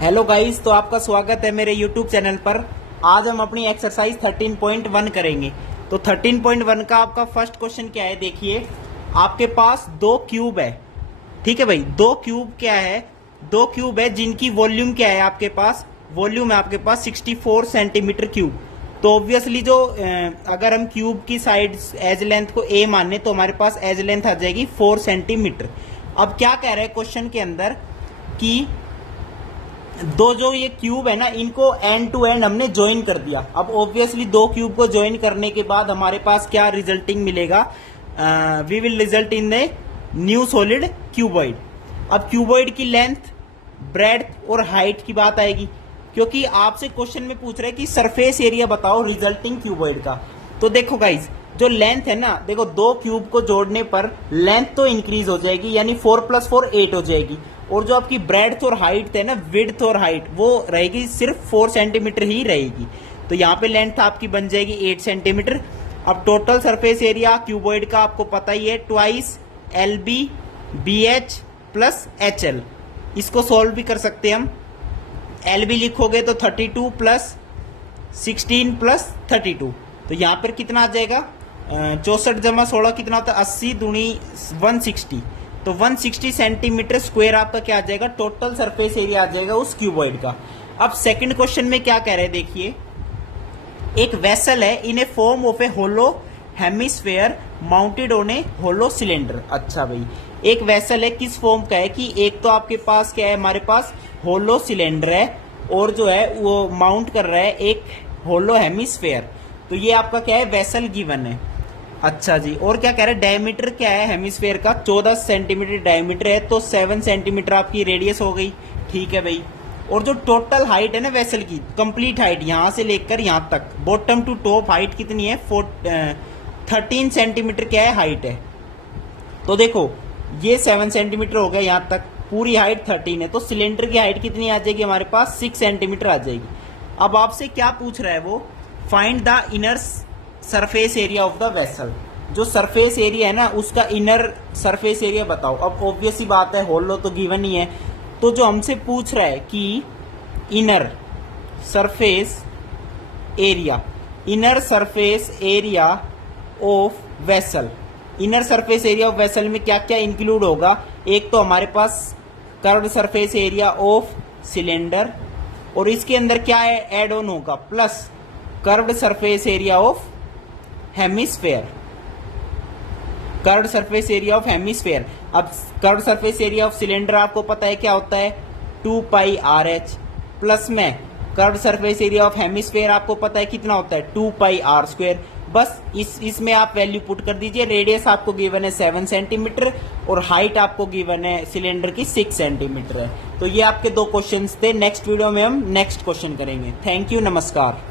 Hello guys, तो आपका स्वागत है मेरे यूट्यूब चैनल पर। आज हम अपनी एक्सरसाइज 13.1 करेंगे। तो 13.1 का आपका फर्स्ट क्वेश्चन क्या है, देखिए। आपके पास दो क्यूब है, ठीक है भाई। दो क्यूब क्या है, दो क्यूब है जिनकी वॉल्यूम क्या है, आपके पास वॉल्यूम है आपके पास 64 सेंटीमीटर क्यूब। तो ऑब्वियसली जो अगर हम क्यूब की साइड एज लेंथ को ए माने तो हमारे पास एज लेंथ आ जाएगी 4 सेंटीमीटर। अब क्या कह रहे हैं क्वेश्चन के अंदर कि दो जो ये क्यूब है ना, इनको एंड टू एंड हमने ज्वाइन कर दिया। अब ऑब्वियसली दो क्यूब को ज्वाइन करने के बाद हमारे पास क्या रिजल्टिंग मिलेगा, we will result in the new solid cuboid. अब क्यूबॉइड की लेंथ, ब्रेड्थ और हाइट की बात आएगी, क्योंकि आपसे क्वेश्चन में पूछ रहे हैं कि सरफेस एरिया बताओ रिजल्टिंग क्यूबॉइड का। तो देखो गाइज, जो लेंथ है ना, देखो दो क्यूब को जोड़ने पर लेंथ तो इंक्रीज हो जाएगी, यानी 4 + 4 8 हो जाएगी। और जो आपकी ब्रेड्थ और हाइट है ना, विड्थ और हाइट, वो रहेगी सिर्फ 4 सेंटीमीटर ही रहेगी। तो यहाँ पे लेंथ आपकी बन जाएगी 8 सेंटीमीटर। अब टोटल सरफेस एरिया क्यूबॉइड का आपको पता ही है, ट्वाइस LB BH + HL। इसको सॉल्व भी कर सकते हैं हम। LB लिखोगे तो 32 + 16 + 32। तो यहाँ पर कितना आ जाएगा, 64 + 16 कितना होता है, 80 दूनी 160। तो 160 सेंटीमीटर स्क्वायर आपका क्या आ जाएगा, टोटल सरफेस एरिया आ जाएगा उस क्यूबॉइड का। अब सेकंड क्वेश्चन में क्या कह रहे हैं, देखिए। एक वेसल है in a form of a hollow hemisphere mounted on a hollow cylinder. अच्छा भाई, एक वेसल है, किस फॉर्म का है कि एक तो आपके पास क्या है, हमारे पास होलो सिलेंडर है और जो है वो माउंट कर रहा है एक होलो हेमिस्फेयर। तो ये आपका क्या है, वेसल गिवन है। अच्छा जी, और क्या कह रहे हैं, डायमीटर क्या है हेमिस्फेयर का, 14 सेंटीमीटर डायमीटर है, तो 7 सेंटीमीटर आपकी रेडियस हो गई। ठीक है भाई। और जो टोटल हाइट है ना वेसल की, कंप्लीट हाइट यहां से लेकर यहां तक, बॉटम टू टॉप हाइट कितनी है, 13 सेंटीमीटर क्या है हाइट है। तो देखो ये 7 सेंटीमीटर हो गया, यहां तक पूरी हाइट 13 है, तो सिलेंडर की हाइट कितनी आ जाएगी हमारे पास, 6 सेंटीमीटर आ जाएगी। अब आपसे क्या पूछ रहा है वो, find the inner surface area of the vessel. जो सरफेस एरिया है ना, उसका इनर सरफेस एरिया बताओ। अब ऑब्वियस ही बात है, होलो तो गिवन ही है। तो जो हमसे पूछ रहा है कि inner surface area, inner surface area of vessel, inner surface area of vessel में क्या क्या इंक्लूड होगा, एक तो हमारे पास curved surface area of cylinder, और इसके अंदर क्या ऐड ऑन होगा, plus curved surface area of hemisphere, curved surface area of hemisphere. अब curved surface area of cylinder आपको पता है क्या होता है, 2πRH, प्लस में curved surface area of hemisphere आपको पता है कितना होता है, 2πr²। बस इसमें आप वैल्यू पुट कर दीजिए। रेडियस आपको गिवन है 7 सेंटीमीटर और हाइट आपको गिवन है सिलेंडर की 6 सेंटीमीटर है। तो ये आपके दो क्वेश्चंस थे। नेक्स्ट वीडियो में हम नेक्स्ट क्वेश्चन करेंगे। थैंक यू, नमस्कार।